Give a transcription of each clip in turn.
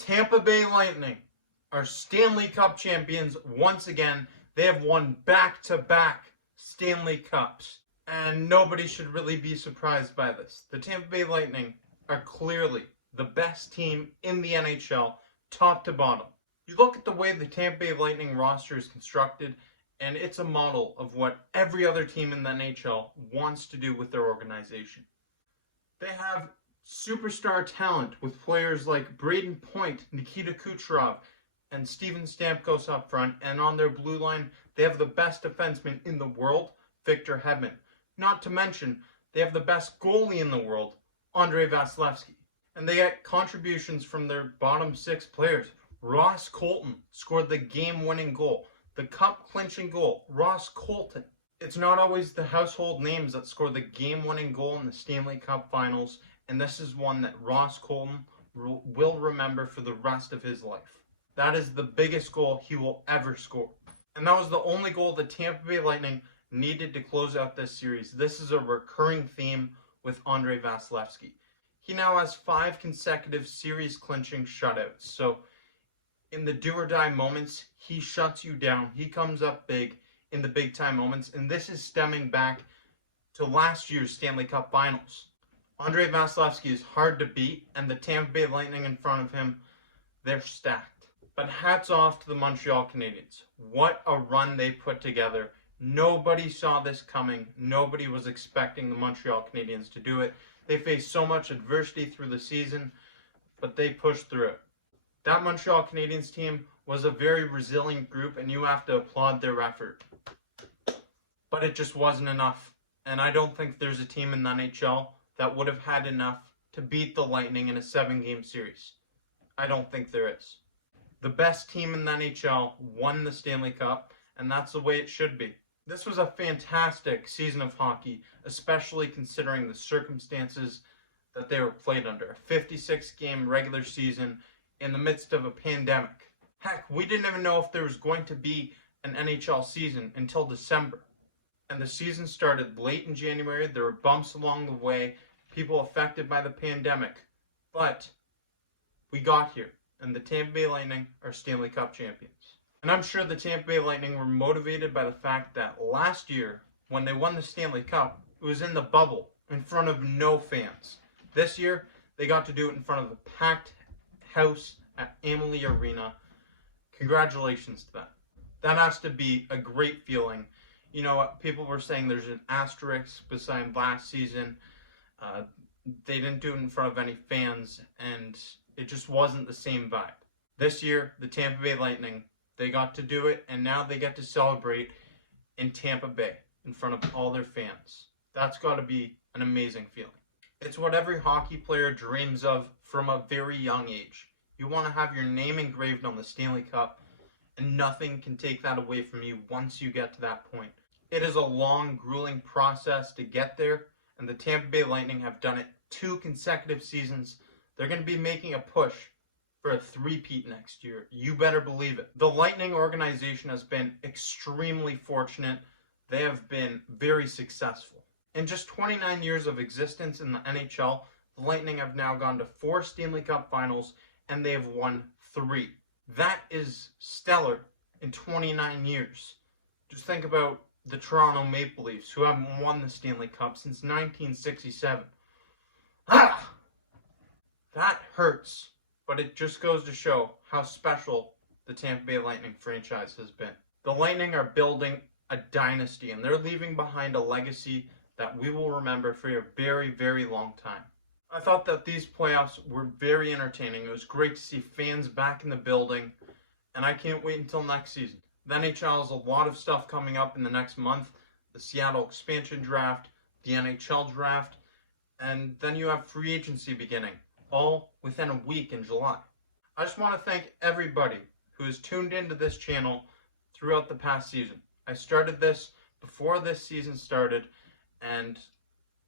Tampa Bay Lightning are Stanley Cup champions once again. They have won back-to-back Stanley Cups, and nobody should really be surprised by this. The Tampa Bay Lightning are clearly the best team in the NHL, top to bottom. You look at the way the Tampa Bay Lightning roster is constructed, and it's a model of what every other team in the NHL wants to do with their organization. They have superstar talent with players like Braden Point, Nikita Kucherov, and Steven Stamkos up front, and on their blue line, they have the best defenseman in the world, Victor Hedman. Not to mention, they have the best goalie in the world, Andrei Vasilevskiy. And they get contributions from their bottom six players. Ross Colton scored the game-winning goal, the cup-clinching goal, Ross Colton. It's not always the household names that score the game-winning goal in the Stanley Cup Finals, and this is one that Ross Colton will remember for the rest of his life. That is the biggest goal he will ever score. And that was the only goal the Tampa Bay Lightning needed to close out this series. This is a recurring theme with Andrei Vasilevskiy. He now has 5 consecutive series-clinching shutouts. So in the do-or-die moments, he shuts you down. He comes up big in the big-time moments. And this is stemming back to last year's Stanley Cup Finals. Andrei Vasilevskiy is hard to beat, and the Tampa Bay Lightning in front of him, they're stacked. But hats off to the Montreal Canadiens. What a run they put together. Nobody saw this coming. Nobody was expecting the Montreal Canadiens to do it. They faced so much adversity through the season, but they pushed through it. That Montreal Canadiens team was a very resilient group, and you have to applaud their effort. But it just wasn't enough. And I don't think there's a team in the NHL that would have had enough to beat the Lightning in a 7-game series. I don't think there is. The best team in the NHL won the Stanley Cup, and that's the way it should be. This was a fantastic season of hockey, especially considering the circumstances that they were played under. A 56-game regular season in the midst of a pandemic. Heck, we didn't even know if there was going to be an NHL season until December. And the season started late in January. There were bumps along the way, people affected by the pandemic. But we got here, and the Tampa Bay Lightning are Stanley Cup champions. And I'm sure the Tampa Bay Lightning were motivated by the fact that last year, when they won the Stanley Cup, it was in the bubble, in front of no fans. This year, they got to do it in front of a packed house at Amalie Arena. Congratulations to them. That has to be a great feeling. You know, people were saying there's an asterisk beside last season. They didn't do it in front of any fans, and it just wasn't the same vibe. This year, the Tampa Bay Lightning, they got to do it, and now they get to celebrate in Tampa Bay in front of all their fans. That's got to be an amazing feeling. It's what every hockey player dreams of from a very young age. You want to have your name engraved on the Stanley Cup, and nothing can take that away from you once you get to that point. It is a long, grueling process to get there, and the Tampa Bay Lightning have done it 2 consecutive seasons. They're going to be making a push for a 3-peat next year. You better believe it. The Lightning organization has been extremely fortunate. They have been very successful. In just 29 years of existence in the NHL, the Lightning have now gone to 4 Stanley Cup Finals, and they have won 3. That is stellar in 29 years. Just think about the Toronto Maple Leafs, who haven't won the Stanley Cup since 1967. That hurts. But it just goes to show how special the Tampa Bay Lightning franchise has been. The Lightning are building a dynasty, and they're leaving behind a legacy that we will remember for a very, very long time. I thought that these playoffs were very entertaining. It was great to see fans back in the building, and I can't wait until next season. The NHL has a lot of stuff coming up in the next month. The Seattle expansion draft, the NHL draft, and then you have free agency beginning, all within a week in July. I just want to thank everybody who has tuned into this channel throughout the past season. I started this before this season started, and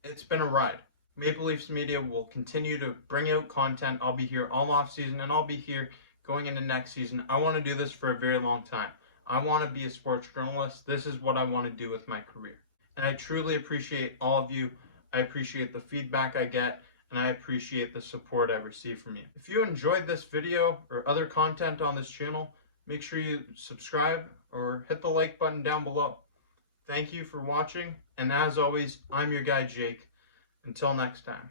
it's been a ride. Maple Leafs Media will continue to bring out content. I'll be here all off season, and I'll be here going into next season. I want to do this for a very long time. I want to be a sports journalist. This is what I want to do with my career. And I truly appreciate all of you. I appreciate the feedback I get, and I appreciate the support I receive from you. If you enjoyed this video or other content on this channel, make sure you subscribe or hit the like button down below. Thank you for watching, and as always, I'm your guy Jake. Until next time.